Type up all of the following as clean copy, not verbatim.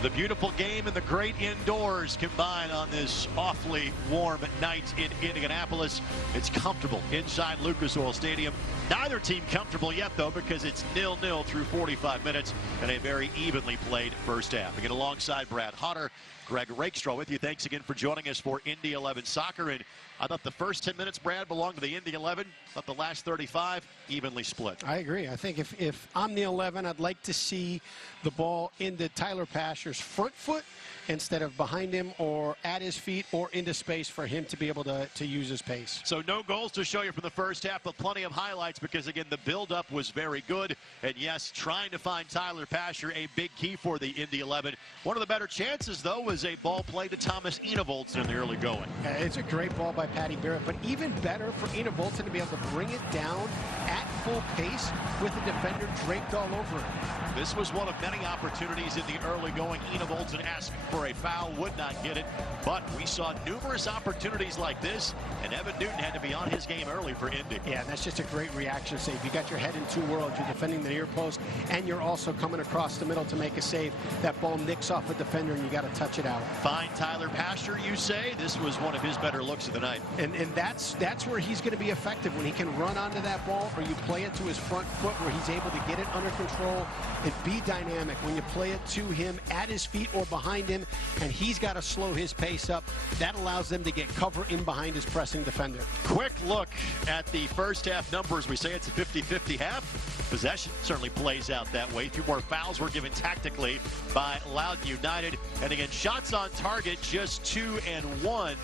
The beautiful game and the great indoors combine on this awfully warm night in Indianapolis. It's comfortable inside Lucas Oil Stadium. Neither team comfortable yet, though, because it's 0-0 through 45 minutes and a very evenly played first half. Again, alongside Brad Hodder, Greg Rakestraw with you. Thanks again for joining us for Indy 11 Soccer. And I thought the first 10 minutes, Brad, belonged to the Indy 11. I thought the last 35 evenly split. I agree. I think if I'm the 11, I'd like to see the ball into Tyler Pasher's front foot instead of behind him or at his feet or into space for him to be able to use his pace. So no goals to show you from the first half, but plenty of highlights because, again, the build-up was very good. And, yes, trying to find Tyler Pasher, a big key for the Indy 11. One of the better chances, though, was a ball play to Thomas Enevoldsen in the early going. It's a great ball by Patty Barrett, but even better for Enevoldsen to be able to bring it down at full pace with the defender draped all over him. This was one of many opportunities in the early going. Enevoldsen asking for a foul, would not get it, but we saw numerous opportunities like this, and Evan Newton had to be on his game early for Indy. Yeah, that's just a great reaction save. You got your head in two worlds. You're defending the near post, and you're also coming across the middle to make a save. That ball nicks off a defender, and you got to touch it out. Find Tyler Pasher, you say? This was one of his better looks of the night. And that's where he's going to be effective, when he can run onto that ball, or you play it to his front foot where he's able to get it under control and be dynamic. When you play it to him at his feet or behind him, and he's got to slow his pace up, that allows them to get cover in behind his pressing defender. Quick look at the first half numbers. We say it's a 50-50 half. Possession certainly plays out that way. A few more fouls were given tactically by Loudon United. And again, shots on target, just 2 and 1.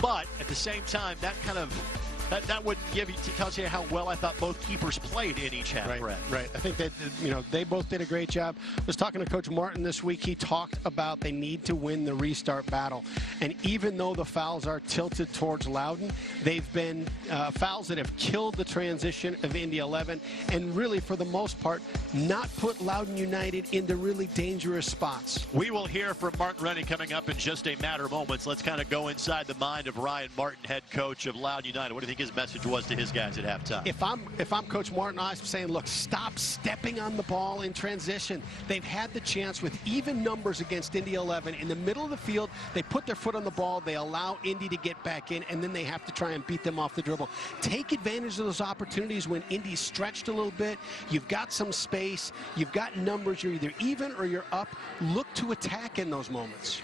But at the same time, that kind of that would tells you how well I thought both keepers played in each half. Right. I think that, they both did a great job. I was talking to Coach Martin this week. He talked about they need to win the restart battle. And even though the fouls are tilted towards Loudon, they've been fouls that have killed the transition of Indy 11 and really, for the most part, not put Loudon United into really dangerous spots. We will hear from Martin Rennie coming up in just a matter of moments. Let's kind of go inside the mind of Ryan Martin, head coach of Loudon United. What do you think his message was to his guys at halftime? If I'm Coach Martin, I'm saying, look, stop stepping on the ball in transition. They've had the chance with even numbers against Indy 11 in the middle of the field. They put their foot on the ball. They allow Indy to get back in, and then they have to try and beat them off the dribble. Take advantage of those opportunities when Indy's stretched a little bit. You've got some space. You've got numbers. You're either even or you're up. Look to attack in those moments.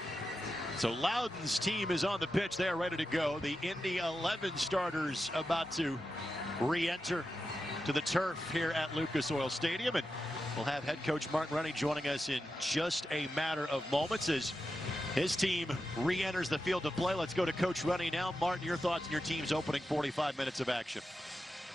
So Loudon's team is on the pitch. They are ready to go. The Indy 11 starters about to re-enter to the turf here at Lucas Oil Stadium. And we'll have head coach Martin Rennie joining us in just a matter of moments as his team re-enters the field of play. Let's go to Coach Rennie now. Martin, your thoughts on your team's opening 45 minutes of action.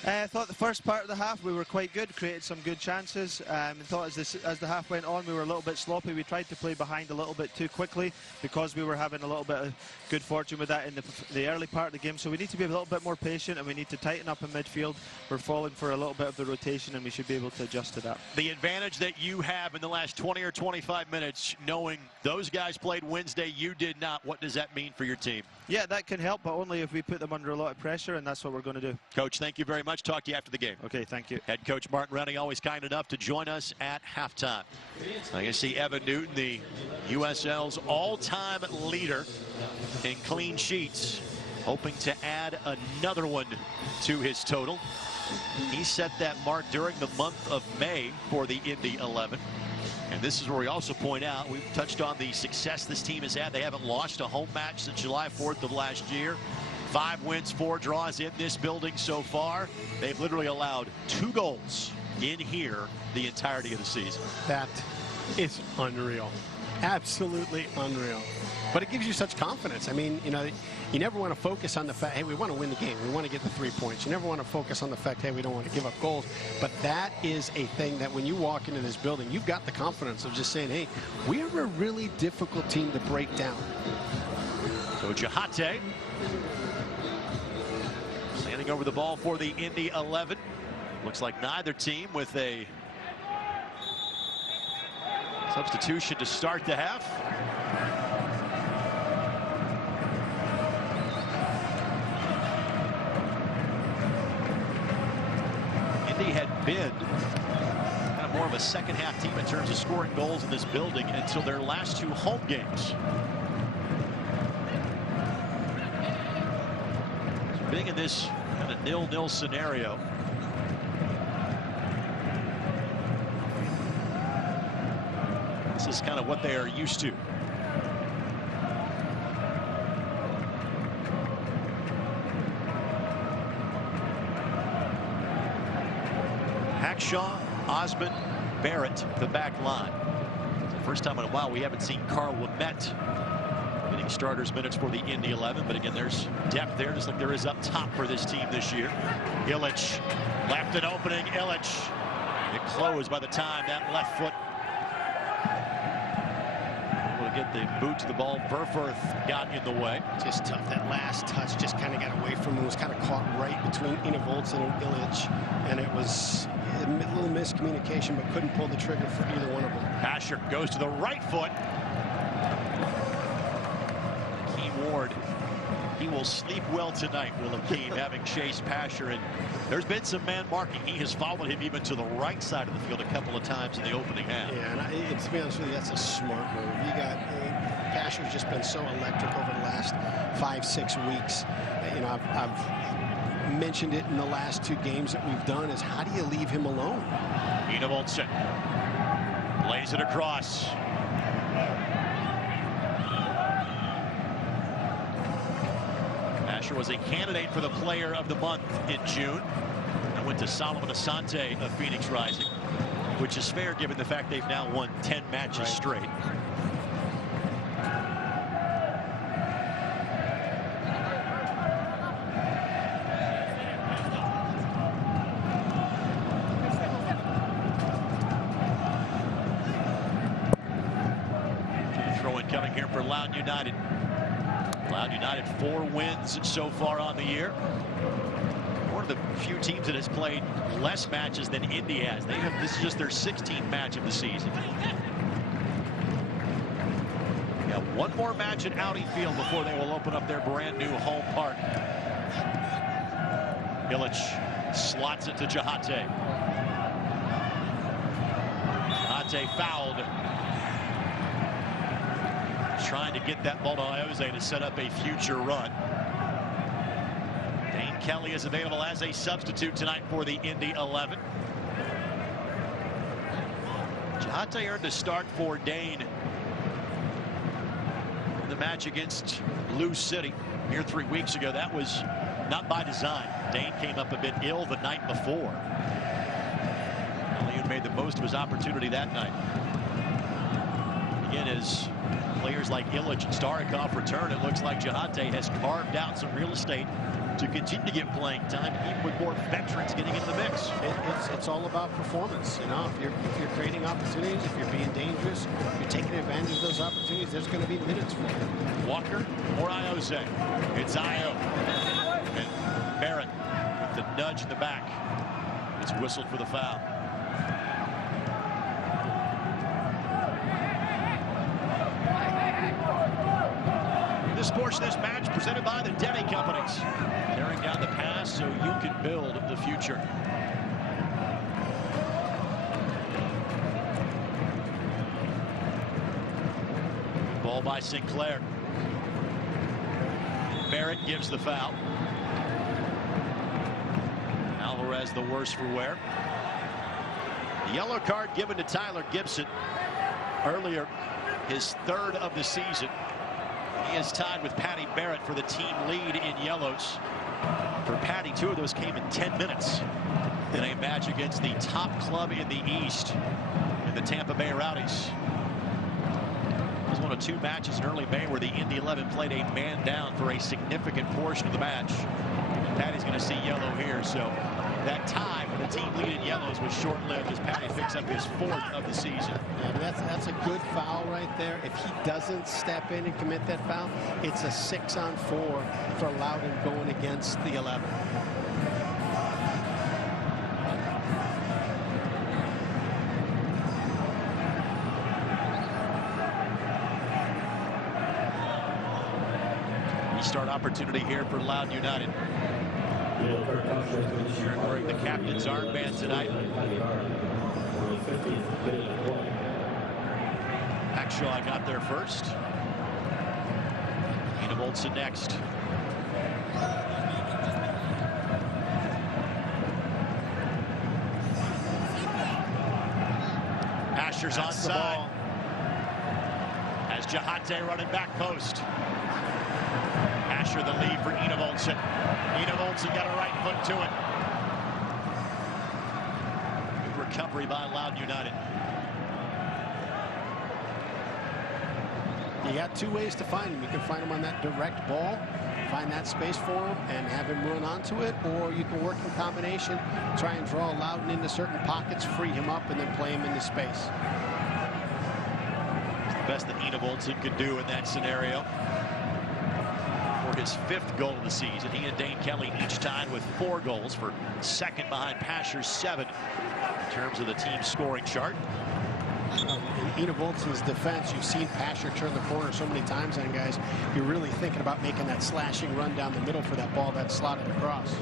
I thought the first part of the half we were quite good, created some good chances. I thought as the half went on we were a little bit sloppy. We tried to play behind a little bit too quickly because we were having a little bit of good fortune with that in the early part of the game. So we need to be a little bit more patient and we need to tighten up in midfield. We're falling for a little bit of the rotation and we should be able to adjust to that. The advantage that you have in the last 20 or 25 minutes, knowing those guys played Wednesday, you did not, what does that mean for your team? Yeah, that can help, but only if we put them under a lot of pressure, and that's what we're going to do. Coach, thank you very much. Talk to you after the game. Okay, thank you. Head coach Martin Rennie, always kind enough to join us at halftime. I can see Evan Newton, the USL's all-time leader in clean sheets, hoping to add another one to his total. He set that mark during the month of May for the Indy 11. And this is where we also point out, we've touched on the success this team has had. They haven't lost a home match since July 4th of last year. 5 wins, 4 draws in this building so far. They've literally allowed 2 goals in here the entirety of the season. That is unreal. Absolutely unreal. But it gives you such confidence. I mean, you never want to focus on the fact, hey, we want to win the game. We want to get the 3 points. You never want to focus on the fact, hey, we don't want to give up goals. But that is a thing that when you walk into this building, you've got the confidence of just saying, hey, we're a really difficult team to break down. So Jahate standing over the ball for the Indy 11. Looks like neither team with a substitution to start the half. Indy had been kind of more of a second-half team in terms of scoring goals in this building until their last 2 home games. So being in this kind of 0-0 scenario, this is kind of what they are used to. Hackshaw, Osmond, Barrett, the back line. It's the first time in a while we haven't seen Carl Ouimet getting starters minutes for the Indy 11. But again, there's depth there, just like there is up top for this team this year. Illich left an opening. Illich, it closed by the time that left foot will get the boot to the ball. Burforth got in the way. Just tough. That last touch just kind of got away from him. It was kind of caught right between Innevoltz and Illich, and it was a little miscommunication, but couldn't pull the trigger for either one of them. Asher goes to the right foot. Keem Ward, he will sleep well tonight, Will Keem, having chased Pasher. And there's been some man marking. He has followed him even to the right side of the field a couple of times in the opening half. Yeah, and to be honest with you, that's a smart move. You got Pasher's just been so electric over the last 5-6 weeks. You know, I've mentioned it in the last 2 games that we've done, is how do you leave him alone? Innevoltz lays it across. Asher was a candidate for the player of the month in June and went to Solomon Asante of Phoenix Rising, which is fair given the fact they've now won 10 matches straight. Coming here for Loudon United. Loudon United 4 wins so far on the year. One of the few teams that has played less matches than Indy has. This is just their 16th match of the season. They got 1 more match at Audi Field before they will open up their brand new home park. Illich slots it to Jahate. Jahate fouled. Trying to get that ball to Iose to set up a future run. Dane Kelly is available as a substitute tonight for the Indy 11. Jahate earned a start for Dane in the match against Lou City here 3 weeks ago. That was not by design. Dane came up a bit ill the night before. Leon made the most of his opportunity that night. Again, as players like Illich and Starikov return, it looks like Jahate has carved out some real estate to continue to get playing time, even with more veterans getting into the mix. It's all about performance. You know, if you're creating opportunities, if you're being dangerous, if you're taking advantage of those opportunities, there's going to be minutes for you. Walker or Iose? It's Io. And Barrett with the nudge in the back. It's whistled for the foul. This portion of this match presented by the Denny Companies. Tearing down the past so you can build the future. Ball by Sinclair. Barrett gives the foul. Alvarez the worse for wear. The yellow card given to Tyler Gibson earlier, his 3rd of the season. He is tied with Patty Barrett for the team lead in yellows. For Patty, 2 of those came in 10 minutes in a match against the top club in the East, in the Tampa Bay Rowdies. It was one of 2 matches in early May where the Indy 11 played a man down for a significant portion of the match. And Patty's going to see yellow here, so that tie for the team lead in yellows was short-lived as Patty picks up his 4th of the season. Yeah, that's a good foul right there. If he doesn't step in and commit that foul, it's a 6-on-4 for Loudon going against the 11. Restart opportunity here for Loudon United. Wearing the captain's armband tonight. Bagshaw got there first. Olsen next. Asher's onside. As Jahate running back post. Asher the lead for Olsen. Olsen got a right foot to it. Good recovery by Loudon United. You got two ways to find him. You can find him on that direct ball, find that space for him, and have him run onto it, or you can work in combination, try and draw Loudon into certain pockets, free him up, and then play him into space. It's the best that Olsen could do in that scenario. For his 5th goal of the season, he and Dane Kelly each tied with 4 goals for second behind Pasher's 7 in terms of the team scoring chart. In Olsen's defense, you've seen Pasher turn the corner so many times, and guys, you're really thinking about making that slashing run down the middle for that ball that's slotted across.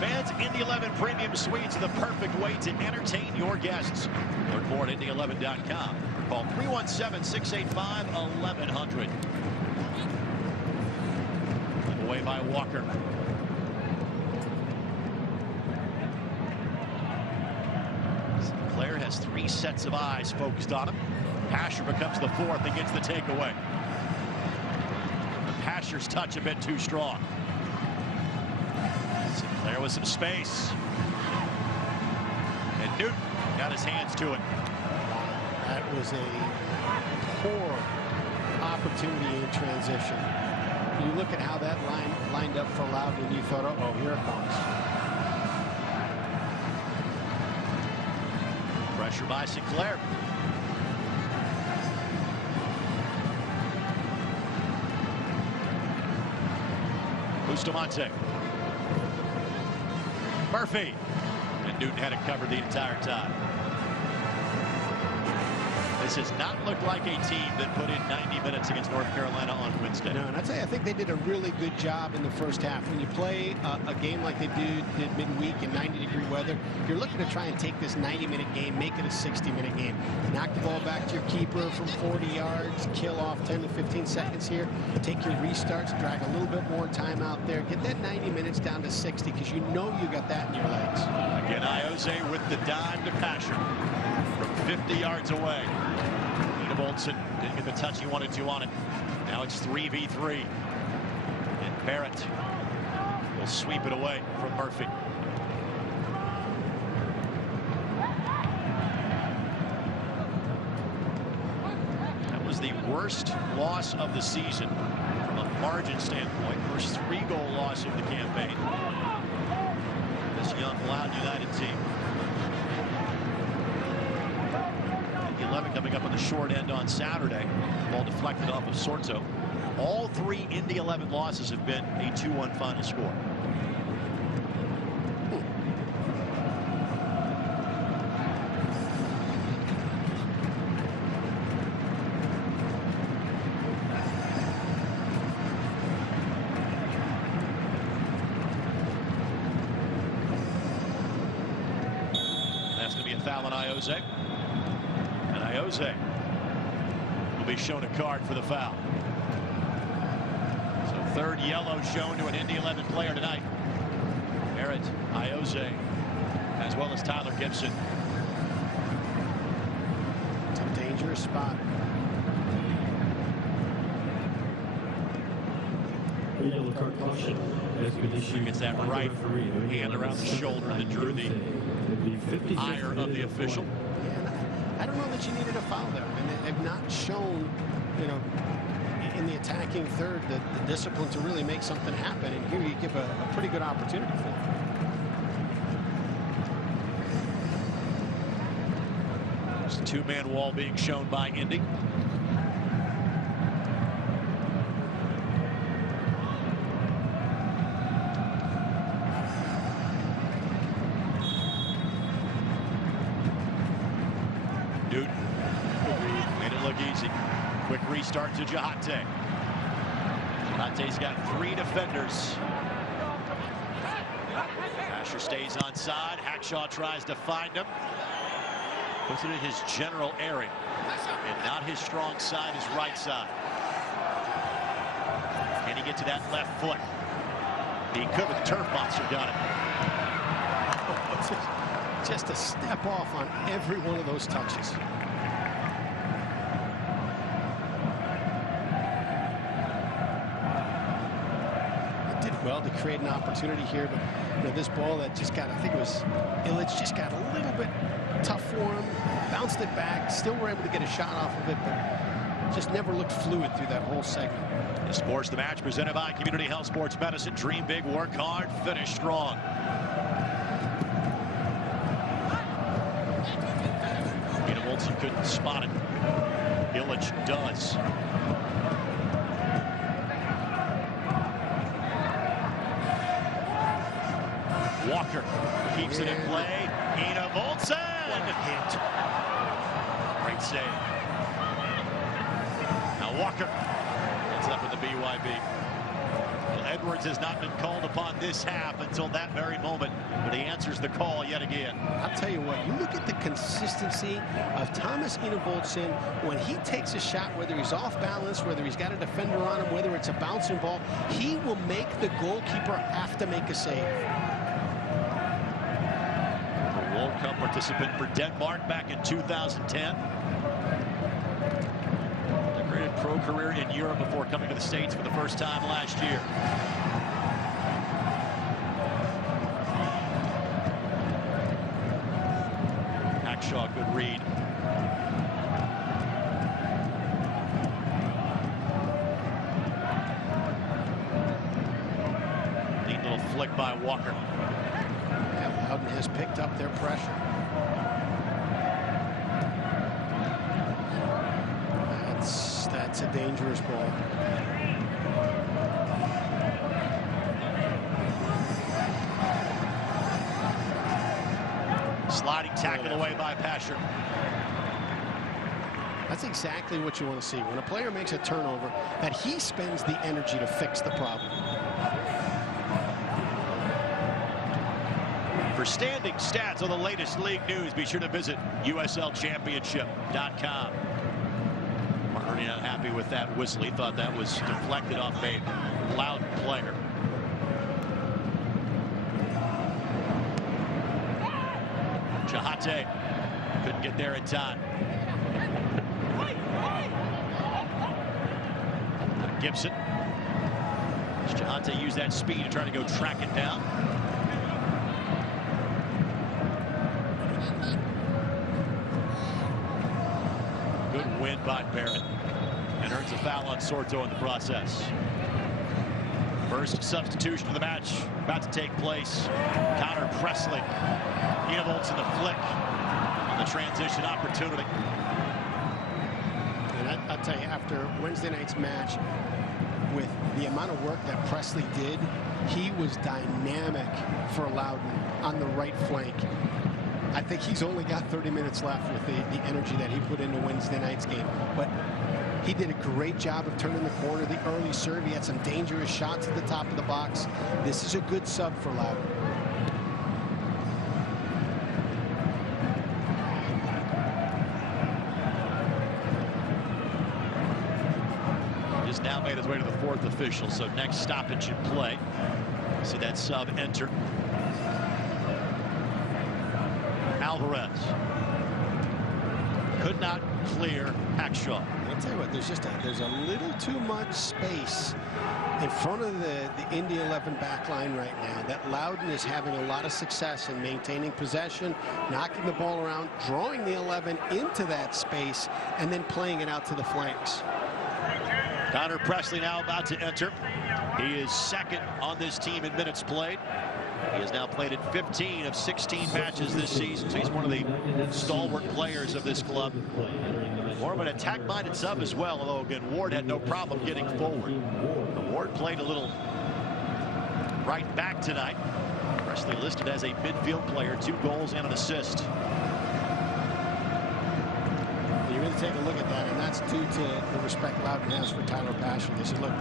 Fans, Indy 11 Premium Suites are the perfect way to entertain your guests. Learn more at Indy11.com. Call 317-685-1100. Away by Walker. Sinclair has 3 sets of eyes focused on him. Pasher becomes the 4th and gets the takeaway. Pasher's touch a bit too strong. Sinclair with some space. And Newton got his hands to it. That was a poor opportunity in transition. You look at how that line lined up for Loudon, and you thought, oh, here it comes. Pressure by Sinclair. Bustamante. Murphy. And Newton had it covered the entire time. This has not looked like a team that put in 90 minutes against North Carolina on Wednesday. No, and I'd say I think they did a really good job in the first half. When you play a game like they did midweek in 90-degree weather, you're looking to try and take this 90-minute game, make it a 60-minute game. Knock the ball back to your keeper from 40 yards, kill off 10 to 15 seconds here, take your restarts, drag a little bit more time out there, get that 90 minutes down to 60 because you know you got that in your legs. Again, Iose with the dime to Pasher from 50 yards away. Olsen didn't get the touch he wanted to on it. Now it's 3v3. And Barrett will sweep it away from Murphy. That was the worst loss of the season from a margin standpoint. First 3-goal loss of the campaign. This young Loudon United team. 11 coming up on the short end on Saturday. Ball deflected off of Sorto. All 3 Indy 11 losses have been a 2-1 final score. That's going to be a foul on Iose. Iose will be shown a card for the foul. So 3rd yellow shown to an Indy 11 player tonight. Barrett, Iose, as well as Tyler Gibson. It's a dangerous spot. Yellow card caution. Gets that right hand around the shoulder that drew the ire of the official. I don't know that you needed a foul there. I mean, they've not shown, you know, in the attacking third the discipline to really make something happen. And here you give a pretty good opportunity for them. There's a 2-man wall being shown by Indy. Newton made it look easy. Quick restart to Jahate. Jahate's got 3 defenders. Asher stays onside. Hackshaw tries to find him. Puts it in his general area. And not his strong side, his right side. Can he get to that left foot? He could with the turf monster done it. Just a step off on every one of those touches. Well to create an opportunity here, but you know, this ball that just got, I think it was Illich, just got a little bit tough for him, bounced it back, still were able to get a shot off of it, but just never looked fluid through that whole segment. The Sports the Match presented by Community Health Sports Medicine. Dream big, work hard, finish strong. Peter Wilson couldn't spot it. Illich does. Walker keeps it in play. Ina Voltsen. What a hit. Great save. Now Walker ends up with the BYB. Well, Edwards has not been called upon this half until that very moment, but he answers the call yet again. I'll tell you what, you look at the consistency of Thomas Enevoldsen when he takes a shot, whether he's off balance, whether he's got a defender on him, whether it's a bouncing ball, he will make the goalkeeper have to make a save. World Cup participant for Denmark back in 2010. Decorated pro career in Europe before coming to the States for the first time last year. Hackshaw, good read. Neat little flick by Walker. Loudon has picked up their pressure. That's a dangerous ball. Sliding tackle away by Pasher. That's exactly what you want to see. When a player makes a turnover, that he spends the energy to fix the problem. For standing stats on the latest league news, be sure to visit USLChampionship.com. Martin not happy with that whistle. He thought that was deflected off a Loudon player. Chahate couldn't get there in time. Gibson. Chahate used that speed to try to go track it down. Good win by Barrett, and earns a foul on Sorto in the process. First substitution of the match about to take place. Connor Presley. Enevoldsen the flick on the transition opportunity. And I'll tell you, after Wednesday night's match, with the amount of work that Presley did, he was dynamic for Loudon on the right flank. I think he's only got 30 minutes left with the energy that he put into Wednesday night's game. But he did a great job of turning the corner, the early serve. He had some dangerous shots at the top of the box. This is a good sub for Loudon. Just now made his way to the fourth official, so next stoppage in play. See that sub enter. Alvarez could not clear Hackshaw. I'll tell you what, there's a little too much space in front of the Indy 11 back line right now that Loudon is having a lot of success in maintaining possession, knocking the ball around, drawing the 11 into that space, and then playing it out to the flanks. Connor Presley now about to enter. He is second on this team in minutes played. He has now played in 15 of 16 matches this season, so he's one of the stalwart players of this club. More of an attack-minded sub as well, although again Ward had no problem getting forward. Ward played a little right back tonight. Presley listed as a midfield player, 2 goals and an assist. You really take a look at that, and that's due to the respect Loudon has for Tyler Pasher. They said, look,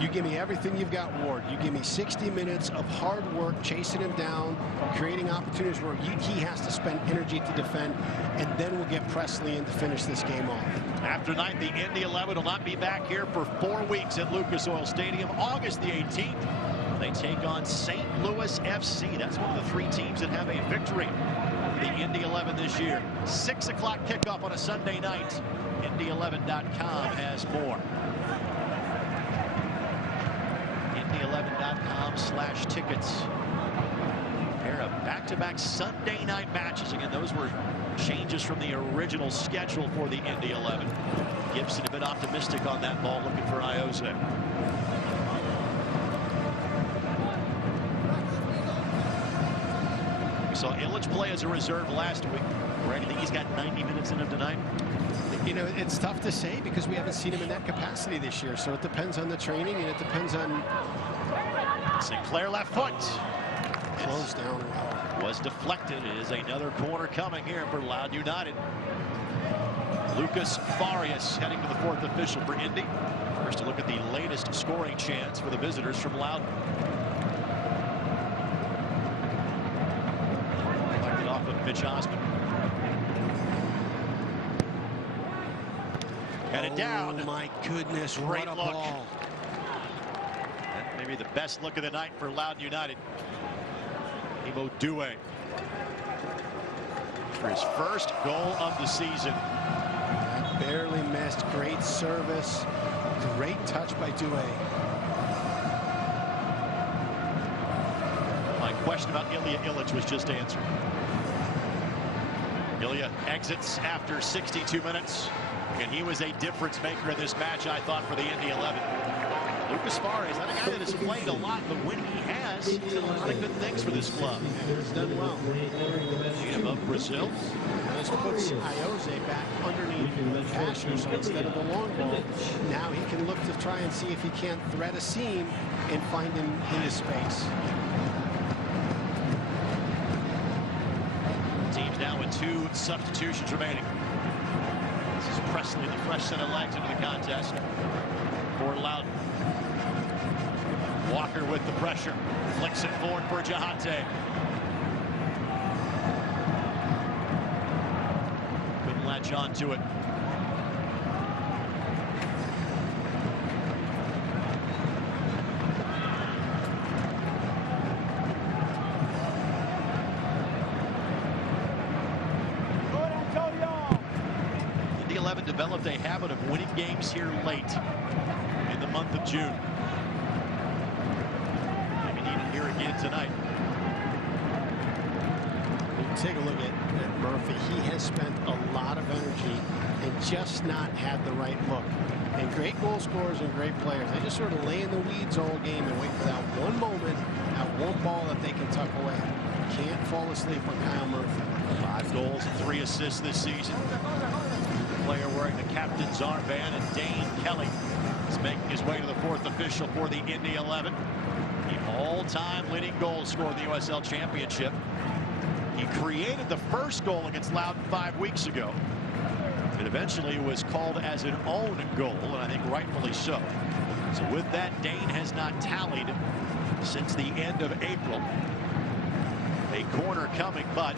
You give me everything you've got, Ward. You give me 60 minutes of hard work, chasing him down, creating opportunities where he has to spend energy to defend, and then we'll get Presley in to finish this game off. After tonight, the Indy 11 will not be back here for 4 weeks at Lucas Oil Stadium. August the 18th, they take on St. Louis FC. That's one of the 3 teams that have a victory for the Indy 11 this year. 6 o'clock kickoff on a Sunday night. Indy11.com has more. Indy11.com/tickets. Pair of back-to-back Sunday night matches. Again, those were changes from the original schedule for the Indy 11. Gibson a bit optimistic on that ball, looking for Iose. We saw Illich play as a reserve last week. Right, I think he's got 90 minutes in him tonight. You know, it's tough to say because we haven't seen him in that capacity this year. So it depends on the training, and it depends on Sinclair left foot. Closed down well. Was deflected. It is another corner coming here for Loudon United. Lucas Farias heading to the 4th official for Indy. First, a look at the latest scoring chance for the visitors from Loudon. Deflected off of Mitch Osmond. Headed down. Oh my goodness, Great what a look. ball. That may be the best look of the night for Loudon United. Imo Due for his first goal of the season. That barely missed. Great service. Great touch by Due. My question about Ilya Illich was just answered. Ilya exits after 62 minutes, and he was a difference maker in this match, I thought, for the Indy 11. Lucas Farias, that a guy that has played a lot, but when he has, he's done a lot of good things for this club. He's done well. Above Brazil. This puts Iose back underneath the Pashers instead of the long ball. Now he can look to try and see if he can't thread a seam and find him in his space. Team's now with 2 substitutions remaining. This is Presley, the fresh set of legs into the contest for Loudon. Walker with the pressure, flicks it forward for Jahate. Couldn't latch on to it. Indy 11 developed a habit of winning games here late in the month of June. Here again tonight. Take a look at Murphy. He has spent a lot of energy and just not had the right look. And great goal scorers and great players, they just sort of lay in the weeds all game and wait for that one moment, that one ball that they can tuck away. Can't fall asleep on Kyle Murphy. 5 goals and 3 assists this season. Player wearing the captain's armband, and Dane Kelly is making his way to the 4th official for the Indy 11. The all-time leading goal scorer in the USL Championship. He created the first goal against Loudon 5 weeks ago. It eventually was called as an own goal, and I think rightfully so. So with that, Dane has not tallied since the end of April. A corner coming, but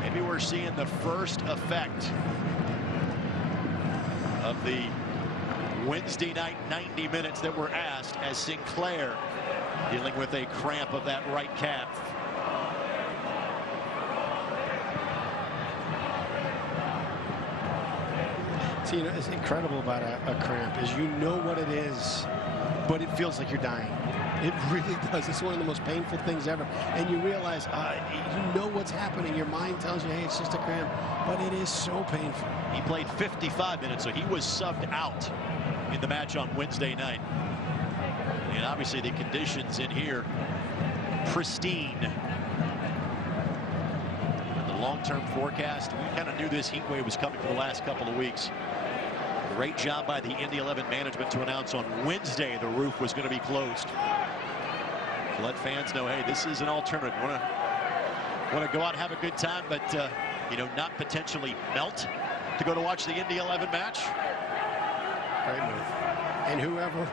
maybe we're seeing the first effect of the Wednesday night 90 minutes that were asked, as Sinclair dealing with a cramp of that right calf. So, you know, it's incredible about a cramp is you know what it is, but it feels like you're dying. It really does. It's one of the most painful things ever. And you realize, you know what's happening. Your mind tells you, hey, it's just a cramp, but it is so painful. He played 55 minutes, so he was subbed out in the match on Wednesday night. And obviously the conditions in here, pristine. The long-term forecast, we kind of knew this heat wave was coming for the last couple of weeks. Great job by the Indy 11 management to announce on Wednesday the roof was going to be closed. To let fans know, hey, this is an alternative. Want to go out and have a good time, but you know, not potentially melt to go to watch the Indy 11 match. Great move. And whoever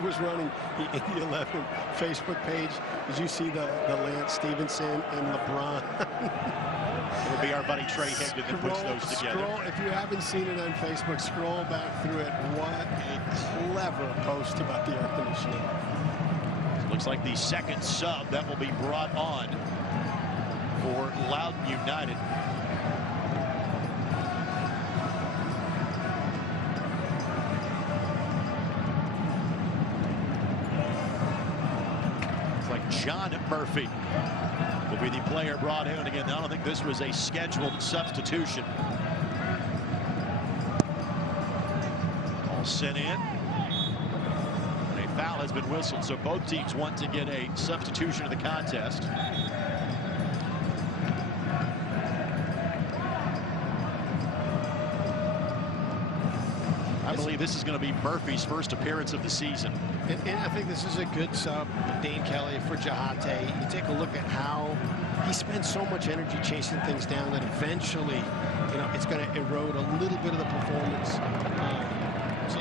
was running the Indy 11 Facebook page, did you see the Lance Stevenson and LeBron? It'll be our buddy Trey Higdon that puts those together. If you haven't seen it on Facebook, scroll back through it. What a clever post about the air conditioning. Looks like the second sub that will be brought on for Loudon United. It's like John Murphy will be the player brought in. Again, I don't think this was a scheduled substitution. All sent in. A foul has been whistled, so both teams want to get a substitution of the contest. I believe this is going to be Murphy's first appearance of the season. And I think this is a good sub, Dane Kelly for Jahate. You take a look at how he spends so much energy chasing things down that eventually, you know, it's going to erode a little bit of the performance. So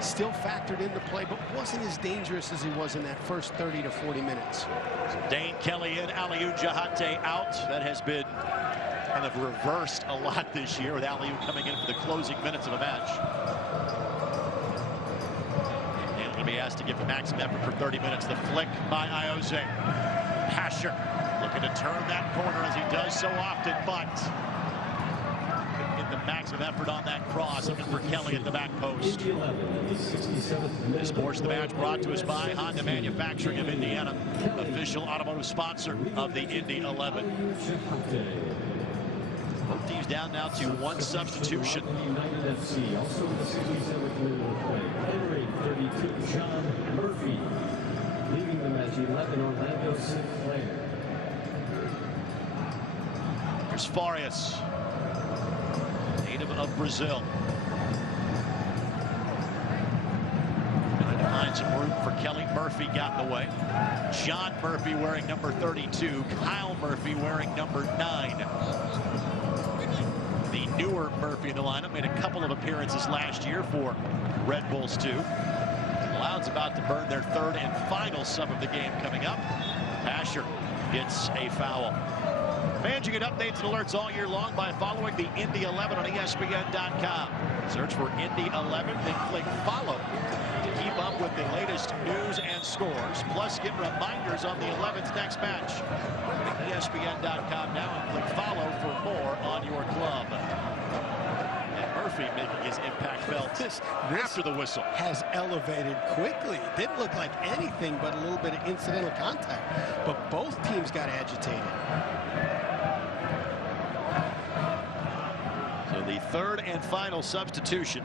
still factored into play, but wasn't as dangerous as he was in that first 30 to 40 minutes. So Dane Kelly in, Aliou Jahate out. That has been kind of reversed a lot this year, with Aliou coming in for the closing minutes of a match. And will be asked to give the maximum effort for 30 minutes. The flick by Ioze. Hasher looking to turn that corner as he does so often, but couldn't get the maximum effort on that cross. Looking for Kelly at the back post. This portion of the match brought to us by Honda Manufacturing of Indiana, official automotive sponsor of the Indy 11. Both teams down now to one substitution. John Murphy, leaving them as 11, Orlando Sinclair. Here's Farias, native of Brazil. Trying to find some room for Kelly. Murphy got in the way. John Murphy wearing number 32. Kyle Murphy wearing number 9. The newer Murphy in the lineup made a couple of appearances last year for Red Bulls too. Loudon's about to burn their third and final sub of the game coming up. Asher gets a foul. Fans, you get updates and alerts all year long by following the Indy 11 on ESPN.com. Search for Indy 11, then click follow to keep up with the latest news and scores. Plus, get reminders on the 11's next match. ESPN.com now and click follow for more on your club. And Murphy making his impact felt after the whistle. Has elevated quickly. Didn't look like anything but a little bit of incidental contact. But both teams got agitated. So the third and final substitution.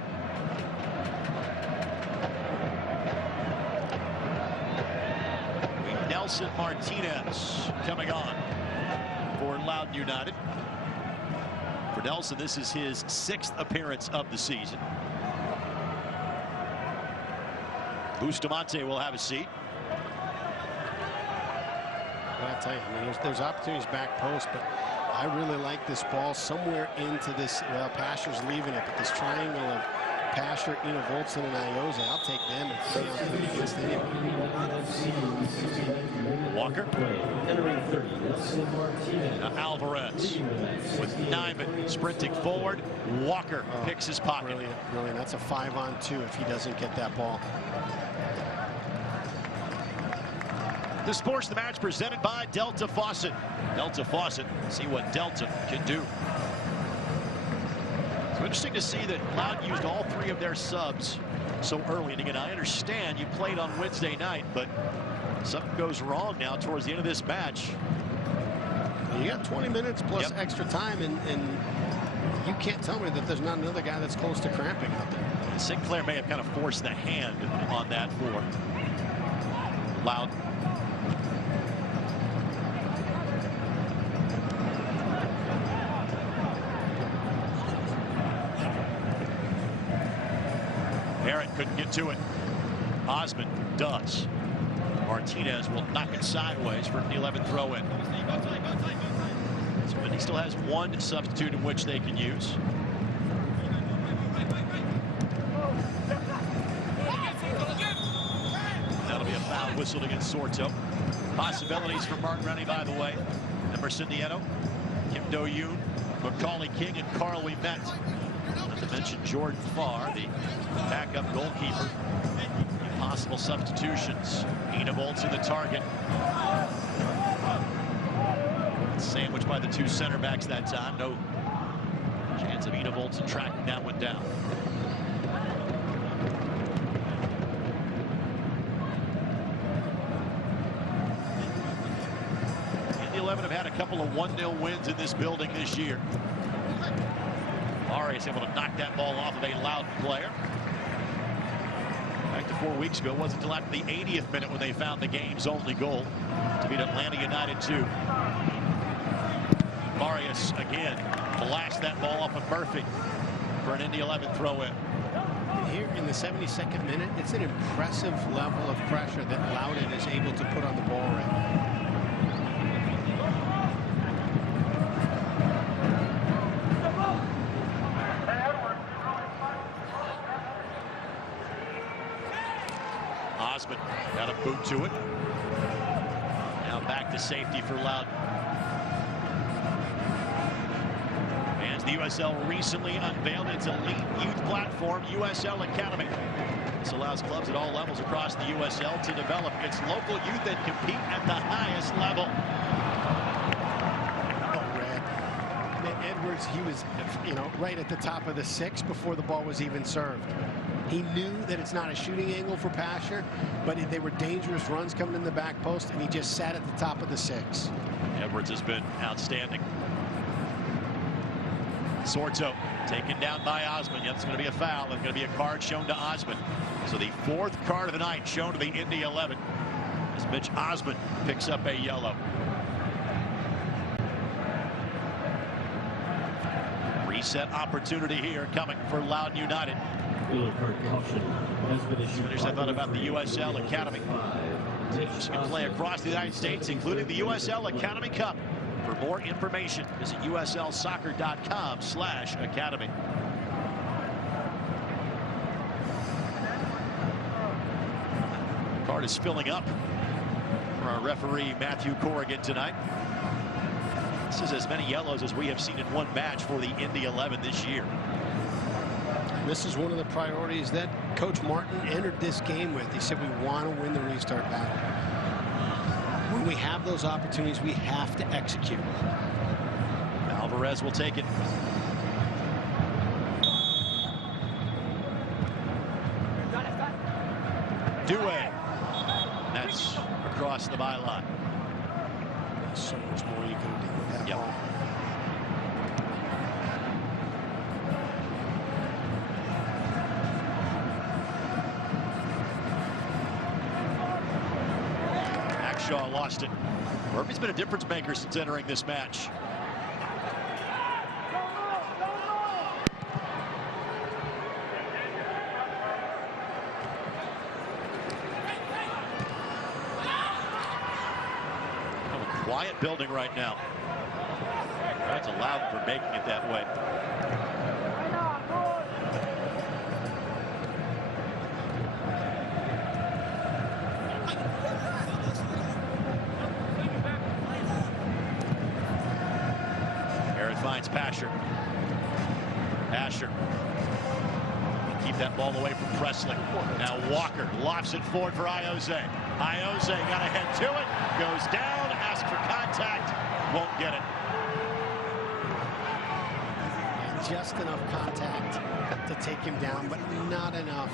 Nelson Martinez coming on for Loudon United. For Nelson, this is his 6th appearance of the season. Bustamante will have a seat. Well, I tell you, I mean, there's opportunities back post, but I really like this ball somewhere into this. Well, Pasher's leaving it, but this triangle of Pasher, Voltson, and Ioze, I'll take them and stay on 30 against anyone. Walker. Alvarez with Nyman sprinting forward. Walker picks his pocket. Brilliant, brilliant. That's a 5-on-2 if he doesn't get that ball. The sports of the match presented by Delta Faucet. Delta Faucet, see what Delta can do. So interesting to see that Loudon used all 3 of their subs so early. And again, I understand you played on Wednesday night, but something goes wrong now towards the end of this match. You got 20 minutes plus extra time, and you can't tell me that there's not another guy that's close to cramping out there. And Sinclair may have kind of forced the hand on that for Loudon. Barrett couldn't get to it. Osmond does. Martinez will knock it sideways for the 11th throw-in. So Indy still has 1 substitute in which they can use. timeout whistled against Sorto. Possibilities for Mark Rennie, by the way. Emerson Nieto, Kim Do-yoon, Macaulay King, and Carl Ouimet. Not to mention Jordan Farr, the backup goalkeeper. Possible substitutions. Enevolt's in the target. Sandwiched by the two center backs that time. No chance of Enevolt's tracking that one down. Indy 11 have had a couple of 1-0 wins in this building this year. Ari is able to knock that ball off of a Loudon player. Back to 4 weeks ago, it wasn't until after the 80th minute when they found the game's only goal to beat Atlanta United 2. Marius again blasts that ball off of Murphy for an Indy 11 throw-in. Here in the 72nd minute, it's an impressive level of pressure that Loudon is able to put on the ball right now. Osmond got a boot to it. Now back to safety for Loudon. As the USL recently unveiled its elite youth platform, USL Academy. This allows clubs at all levels across the USL to develop its local youth and compete at the highest level. Edwards, he was, right at the top of the 6 before the ball was even served. He knew that it's not a shooting angle for Pasher, but they were dangerous runs coming in the back post, and he just sat at the top of the 6. Edwards has been outstanding. Sorto taken down by Osmond. Yep, it's going to be a foul. It's going to be a card shown to Osmond. So the 4th card of the night shown to the Indy 11 as Mitch Osmond picks up a yellow. Reset opportunity here coming for Loudon United. Finish, I thought about the USL Academy. Teams can play across the United States, including the USL Academy Cup. For more information, visit uslsoccer.com/academy. Card is filling up for our referee Matthew Corrigan tonight. This is as many yellows as we have seen in one match for the Indy 11 this year. This is one of the priorities that Coach Martin entered this game with. He said we want to win the restart battle. When we have those opportunities, we have to execute. Alvarez will take it. Dewey. That's across the byline. So much more you can do with that ball. Shaw lost it. Murphy's been a difference maker since entering this match. Kind of a quiet building right now. That's allowed for making it that way. Finds Pasher. Keep that ball away from Presley. Now Walker lofts it forward for Iose. Iose got a head to it. Goes down. Asks for contact. Won't get it. And just enough contact to take him down, but not enough.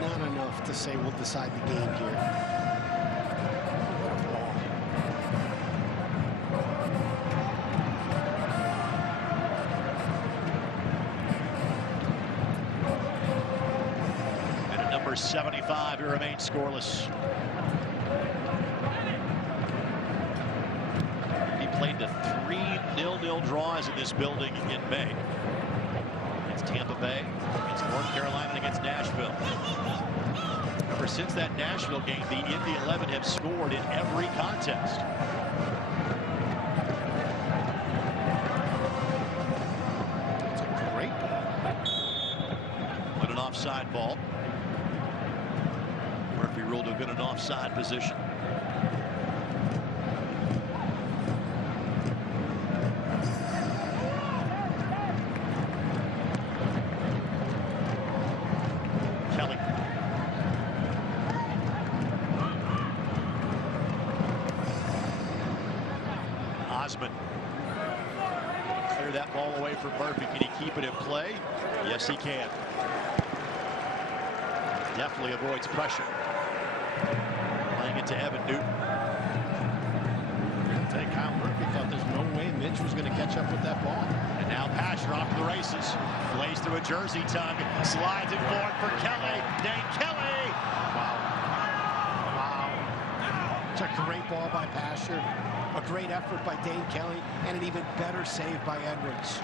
Not enough to say we'll decide the game here. Number 75, who remains scoreless. He played the 3 0-0 draws in this building in May. Against Tampa Bay, against North Carolina, and against Nashville. Ever since that Nashville game, the Indy 11 have scored in every contest. It's a great ball. With an offside ball. Murphy ruled it have been an offside position. Kelly. Osman. Clear that ball away from Murphy. Can he keep it in play? Yes, he can. Definitely avoids pressure. Playing it to Evan Newton. Kyle Murphy thought there's no way Mitch was going to catch up with that ball. And now Pasher off to the races. Plays through a jersey tug. Slides it forward for Kelly. Dane Kelly. Wow. Wow. It's a great ball by Pasher. A great effort by Dane Kelly. And an even better save by Edwards.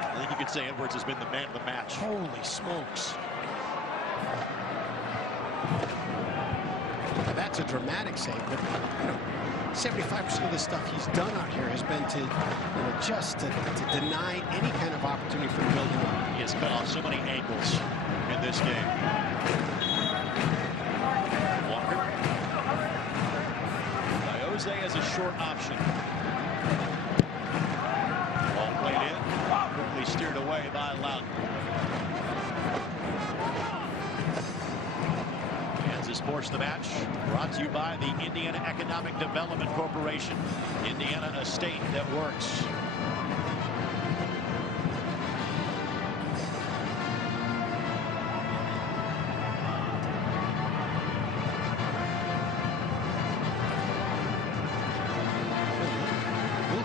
I think you could say Edwards has been the man of the match. Holy smokes. Now that's a dramatic save, but 75% of the stuff he's done out here has been to just to deny any kind of opportunity for building up. He has cut off so many angles in this game. Walker. Jose has a short option. Ball played in, quickly steered away by Loudon. Kansas Sports the Match, brought to you by the Indiana Economic Development Corporation. Indiana, a state that works.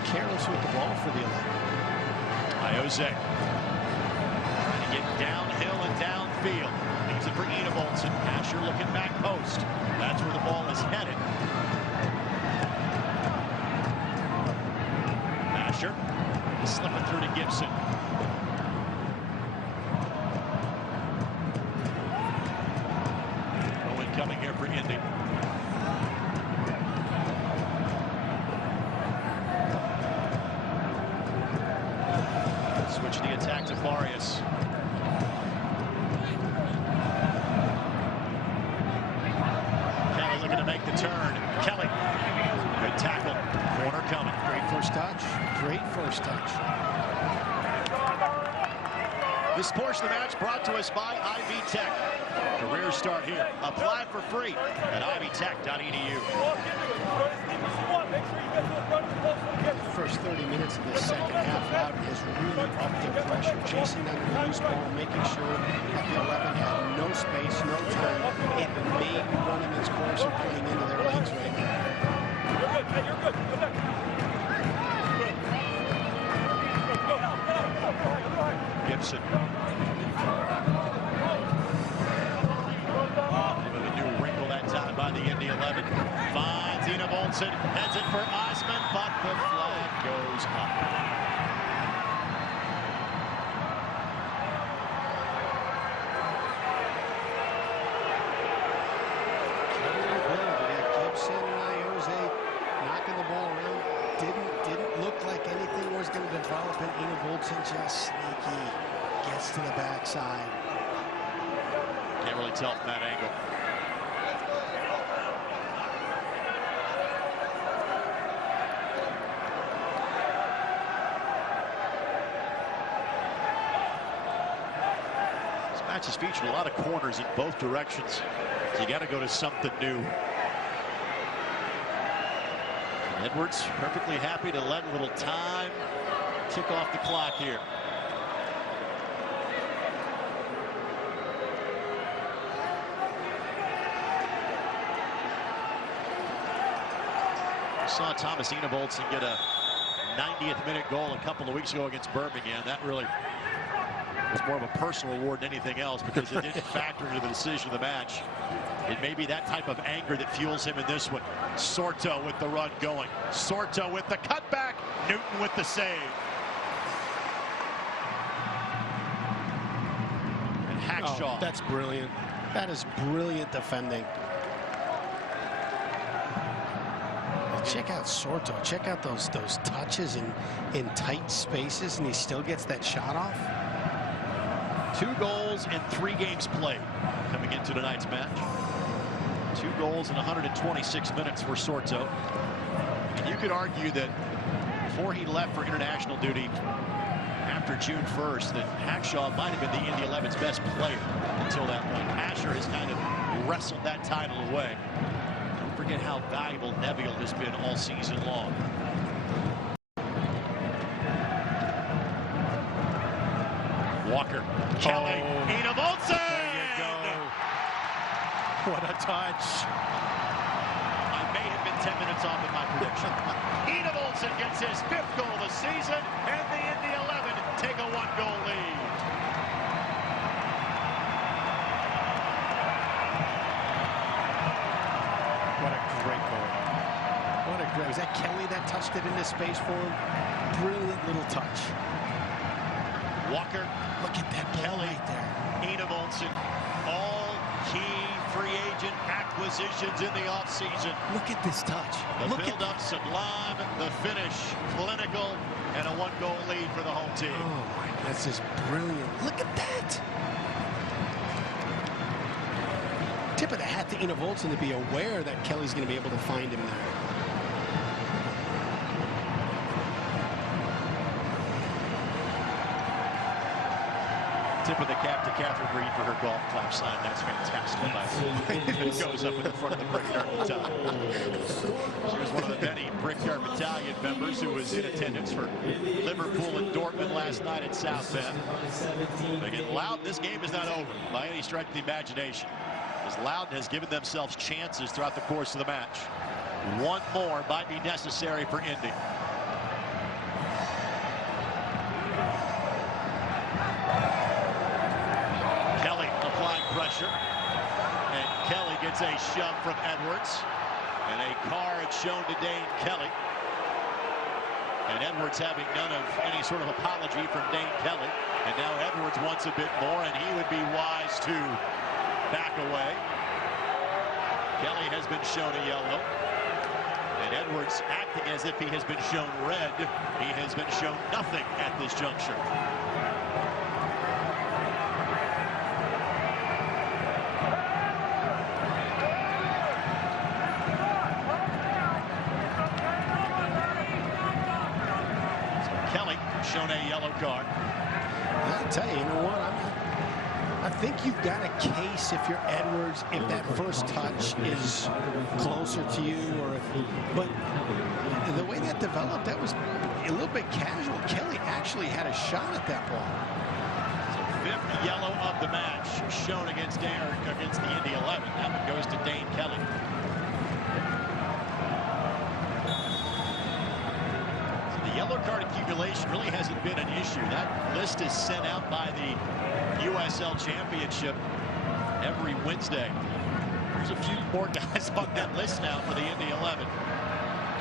Careless with the ball for the 11. Jose trying to get downhill and downfield. Leaves it for Enevoldsen. Asher looking back post. That's where the ball is headed. Asher slipping through to Gibson. Owen coming here for Indy. Switch the attack to Farias. Kelly looking to make the turn. Kelly, good tackle. Corner coming. Great first touch. Great first touch. This portion of the match brought to us by Ivy Tech. Career start here. Apply for free at ivytech.edu. First 30 minutes of the second half, Loudon has really upped the pressure, chasing down the loose ball, making sure that the 11 had no space, no time. It may be running its course and playing into their legs right now. Gibson. With a new wrinkle that time by the Indy 11. Finds Enevoldsen, heads it for Osman, but the flag goes up. Gibson and Jose knocking the ball around. Didn't look like anything was going to develop, and Enevoldsen just sneaky gets to the backside. Can't really tell from that angle. This match has featured a lot of corners in both directions. So you got to go to something new. And Edwards perfectly happy to let a little time tick off the clock here. Saw Thomas Enevoldsen get a 90th minute goal a couple of weeks ago against Birmingham. That really was more of a personal reward than anything else, because it didn't factor into the decision of the match. It may be that type of anger that fuels him in this one. Sorto with the run going. Sorto with the cutback. Newton with the save. And Hackshaw. Oh, that's brilliant. That is brilliant defending. Check out Sorto. Check out those touches in tight spaces, and he still gets that shot off. 2 goals in 3 games played coming into tonight's match. 2 goals in 126 minutes for Sorto. And you could argue that before he left for international duty after June 1st, that Hackshaw might have been the Indy 11's best player until that point. Asher has kind of wrestled that title away. Don't forget how valuable Neville has been all season long. Walker, Kelly, Ina Voltsen! There you go. What a touch. I may have been 10 minutes off in my prediction. Ina Voltsen gets his 5th goal of the season, and the Indy 11 take a 1-goal lead. What a great goal. What a great. Was that Kelly that touched it into space for him? Brilliant little touch. Walker, look at that Kelly right there. Ina Voltsen, all key free agent acquisitions in the offseason. Look at this touch. The Look build-up sublime, the finish clinical, and a 1-goal lead for the home team. Oh my, that's just brilliant. Look at that. Tip of the hat to Ina Voltsen to be aware that Kelly's going to be able to find him there. Tip of the cap to Catherine Reed for her golf clap sign. That's fantastic. It goes up in the front of the Brickyard Battalion. She was one of the many Brickyard Battalion members who was in attendance for Liverpool and Dortmund last night at South Bend. Again, Loudon, this game is not over by any stretch of the imagination, as Loudon has given themselves chances throughout the course of the match. One more might be necessary for Indy. Pressure, and Kelly gets a shove from Edwards, and a card shown to Dane Kelly, and Edwards having none of any sort of apology from Dane Kelly, and now Edwards wants a bit more, and he would be wise to back away. Kelly has been shown a yellow, and Edwards acting as if he has been shown red. He has been shown nothing at this juncture. Shown a yellow card. I'll tell you, you know what? I think you've got a case if you're Edwards, if that first touch is closer to you, or if, but the way that developed, that was a little bit casual. Kelly actually had a shot at that ball. So 5th yellow of the match shown against the Indy 11. That one goes to Dane Kelly. Yellow card accumulation really hasn't been an issue. That list is sent out by the USL Championship every Wednesday. There's a few more guys on that list now for the Indy 11.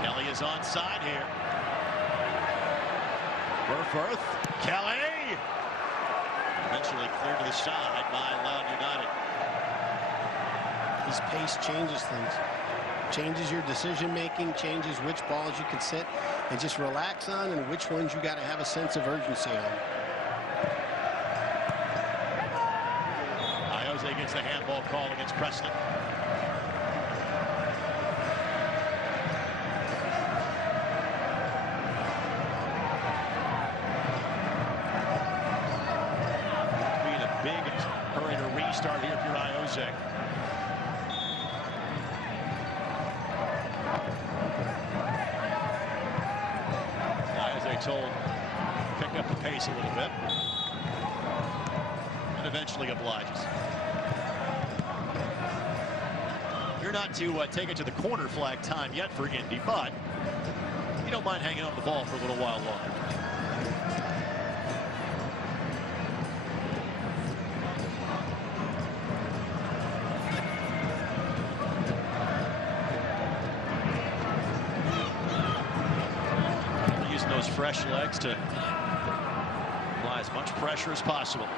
Kelly is onside here. Burforth, Kelly! Eventually cleared to the side by Loudon United. His pace changes things. Changes your decision making, changes which balls you can sit and just relax on, and which ones you got to have a sense of urgency on. Iose gets the handball call against Preston. Be in a big hurry to restart here if you're Iose. Told pick up the pace a little bit, and eventually obliges. You're not to take it to the corner flag time yet for Indy, but you don't mind hanging on the ball for a little while longer. Those fresh legs to apply as much pressure as possible.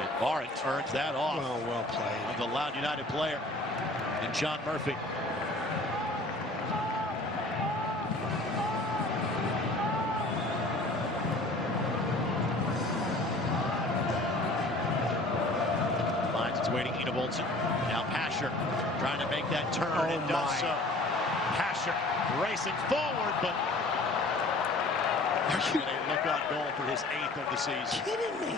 And Barrett turns that off. Well played. Of the Loudon United player, and John Murphy. Gives way to Enevoldsen. Now Pasher trying to make that turn and does so. Pasher racing forward, but and a look on goal for his 8th of the season. Kidding me?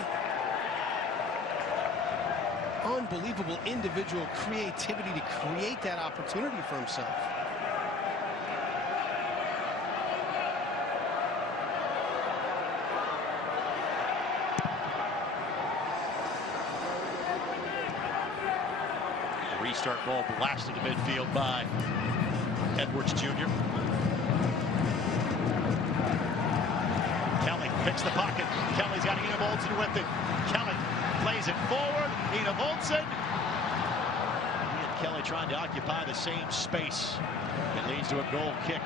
Unbelievable individual creativity to create that opportunity for himself. Restart ball blasted to midfield by Edwards Jr. Kelly picks the pocket. Kelly's got Enevoldsen with it. Kelly plays it forward. Enevoldsen. He and Kelly trying to occupy the same space. It leads to a goal kick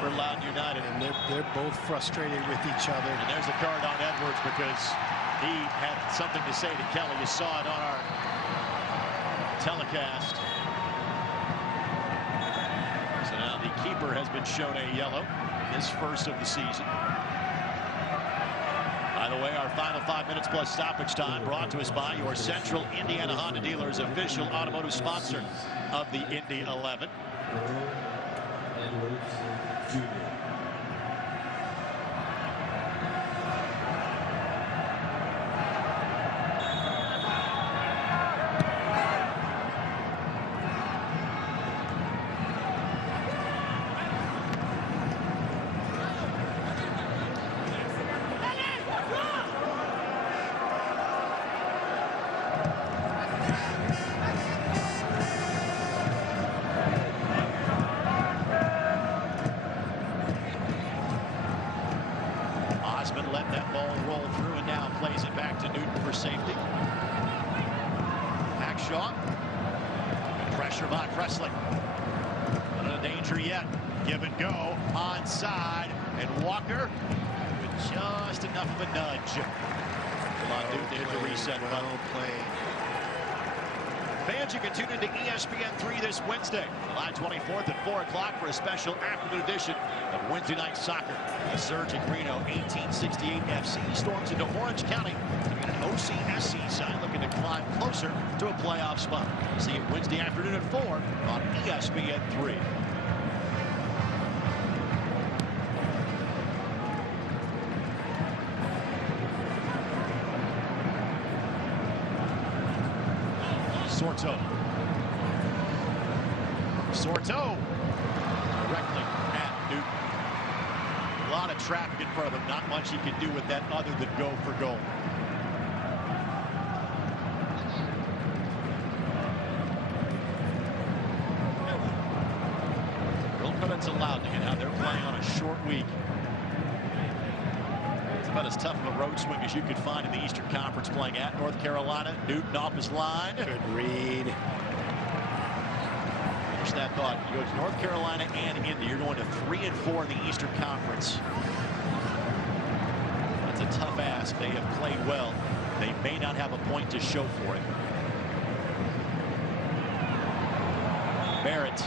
for Loudon United. And they're both frustrated with each other. And there's a card on Edwards because he had something to say to Kelly. You saw it on our telecast. So now the keeper has been shown a yellow, his first of the season. By the way, our final 5 minutes plus stoppage time brought to us by your Central Indiana Honda Dealers, official automotive sponsor of the Indy 11. Edwards Jr. Let that ball roll through and now plays it back to Newton for safety. Hackshaw. Good pressure by Presley. Not in danger yet. Give and go. Onside. And Walker with just enough of a nudge. Newton to hit the reset button. Well played. Fans, you can tune into ESPN3 this Wednesday, July 24th at 4 o'clock for a special afternoon edition of Wednesday Night Soccer. The Surge in Reno 1868 FC storms into Orange County to get an OCSC side looking to climb closer to a playoff spot. See you Wednesday afternoon at 4 on ESPN3. Sorto directly at Newton. A lot of traffic in front of him. Not much he can do with that other than go for goal. Real credit to Loudon again. Now they're playing on a short week. It's about as tough of a road swing as you could find in the Eastern Conference, playing at North Carolina. Newton off his line. Good read. That thought. You go to North Carolina and Indy. You're going to 3 and 4 in the Eastern Conference. That's a tough ask. They have played well. They may not have a point to show for it. Barrett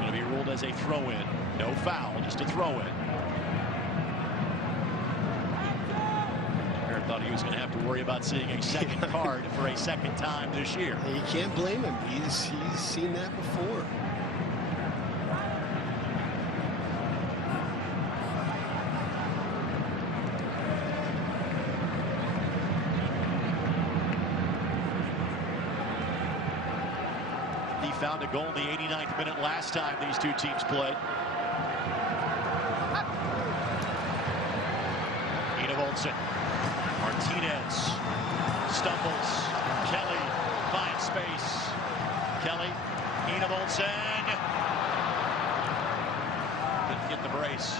going to be ruled as a throw-in. No foul, just a throw-in. Thought he was going to have to worry about seeing a second card for a second time this year. You can't blame him. He's seen that before. He found a goal in the 89th minute last time these two teams played. Enevoldsen. Martinez stumbles. Kelly finds space. Kelly, Enevoldsen. Couldn't get the brace.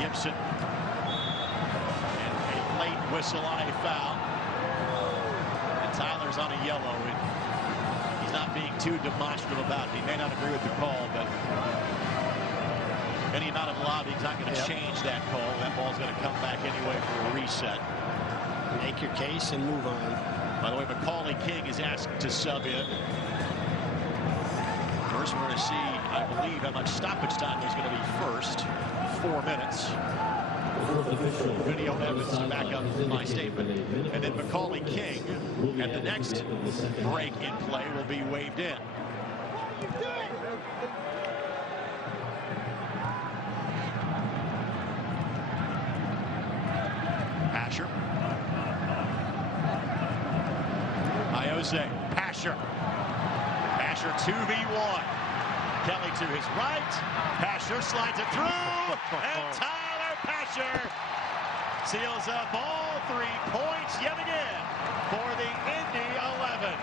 Gibson. And a late whistle on a foul. And Tyler's on a yellow. And he's not being too demonstrative about it. He may not agree with the call, but any amount of lobbying's not going to change that call. That ball's going to come back anyway for a reset. Make your case and move on. By the way, Macaulay King is asked to sub in. First, we're going to see, I believe, how much stoppage time there's going to be first. 4 minutes. Video evidence to back up my statement. And then Macaulay King at the next break in play will be waved in. Pasher. Iose. Pasher. Pasher 2v1. Kelly to his right. Pasher slides it through. And Tyler Pasher seals up all 3 points yet again for the Indy 11.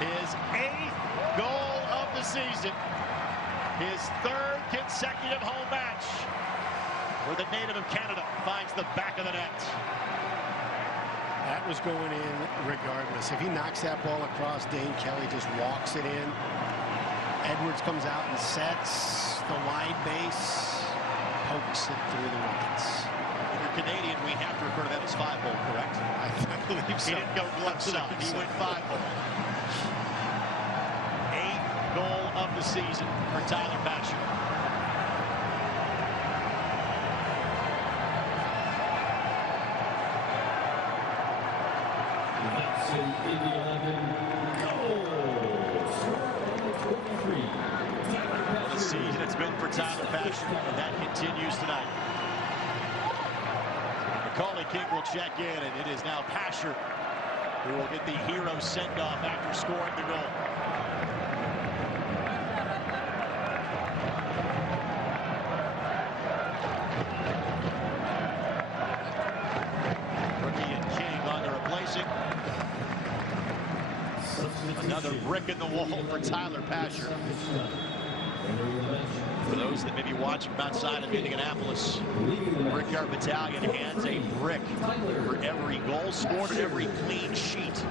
His 8th goal of the season. His 3rd consecutive home match, where the native of Canada finds the back of the net. That was going in regardless. If he knocks that ball across, Dane Kelly just walks it in. Edwards comes out and sets the wide base, pokes it through the wickets. For Canadian, we have to refer to that as 5-hole, correct? I believe so. He didn't go glove side. He went 5-hole. 8th goal of the season for Tyler Pasher. The season it's been for Tyler Pasher, and that continues tonight. Macaulay King will check in, and it is now Pasher who will get the hero send-off after scoring the goal. Rookie and King on the replacing. Another brick in the wall for Tyler Pasher. For those that may be watching from outside of Indianapolis, Brickyard Battalion hands a brick for every goal scored and every clean sheet.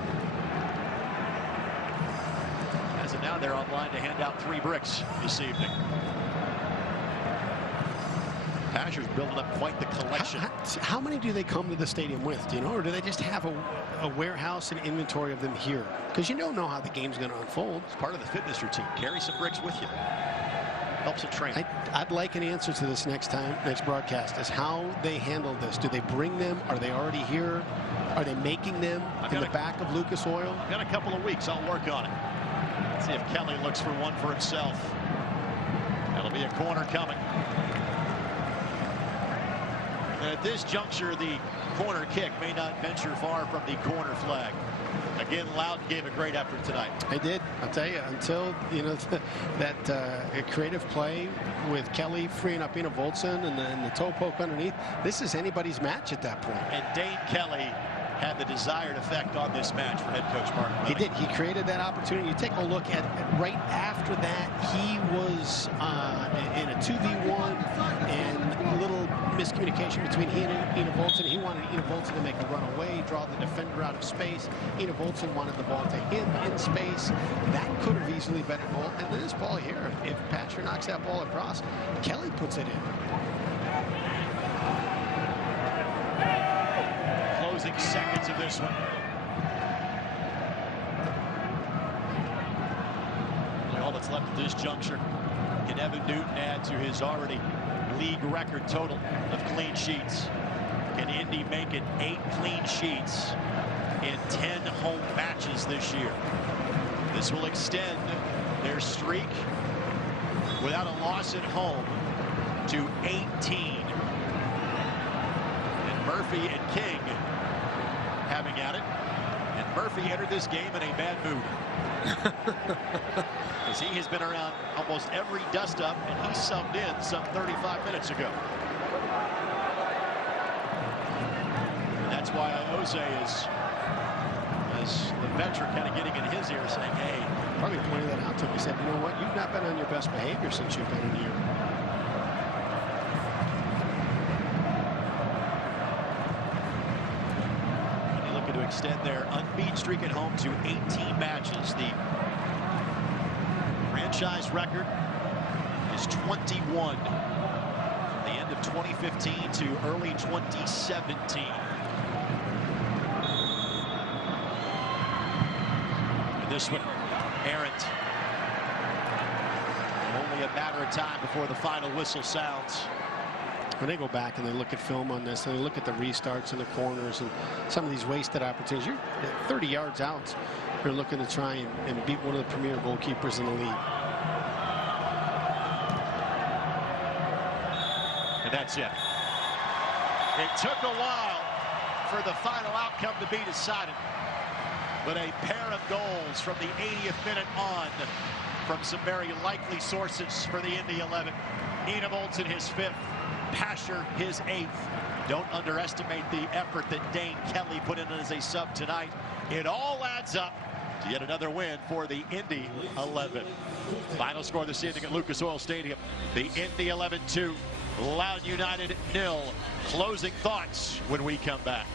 As of now, they're online to hand out 3 bricks this evening. Pasher's building up quite the collection. How many do they come to the stadium with, do you know? Or do they just have a warehouse and inventory of them here? Because you don't know how the game's going to unfold. It's part of the fitness routine. Carry some bricks with you. Helps in training. I'd like an answer to this next broadcast, is how they handle this. Do they bring them? Are they already here? Are they making them in the back of Lucas Oil? I've got a couple of weeks. I'll work on it. Let's see if Kelly looks for one for himself. That'll be a corner coming. And at this juncture, the corner kick may not venture far from the corner flag. Again, Loudon gave a great effort tonight. I did. I'll tell you, until that creative play with Kelly freeing up Ina Voltson and then the toe poke underneath, this is anybody's match at that point. And Dane Kelly had the desired effect on this match for head coach Martin. He did. He created that opportunity. You take a look at right after that, he was in a 2v1 and a little miscommunication between he and Ina Voltson. He wanted Ina Voltson to make a run away, draw the defender out of space. Ina Voltson wanted the ball to him in space. That could have easily been a goal. And this ball here, if Pasher knocks that ball across, Kelly puts it in. Closing seconds of this one. All that's left at this juncture. Can Evan Newton add to his already league record total of clean sheets? Can Indy make it 8 clean sheets in 10 home matches this year? This will extend their streak without a loss at home to 18. And Murphy and King having at it. And Murphy entered this game in a bad mood. Because he has been around almost every dust-up, and he subbed in some 35 minutes ago. And that's why Iose is, as the veteran, kind of getting in his ear saying, hey. Probably pointed that out to him. He said, you know what, you've not been on your best behavior since you've been in here. To extend their unbeaten streak at home to 18 matches. The franchise record is 21 from the end of 2015 to early 2017. And this one, Arendt. Only a a matter of time before the final whistle sounds. When they go back and they look at film on this, and they look at the restarts and the corners and some of these wasted opportunities, you're 30 yards out. You're looking to try and beat one of the premier goalkeepers in the league. And that's it. It took a while for the final outcome to be decided, but a pair of goals from the 80th minute on from some very likely sources for the Indy 11. Enebolts in his 5th, Pasher his 8th. Don't underestimate the effort that Dane Kelly put in as a sub tonight. It all adds up to yet another win for the Indy 11. Final score this evening at Lucas Oil Stadium. The Indy 11 2, Loudon United 0. Closing thoughts when we come back.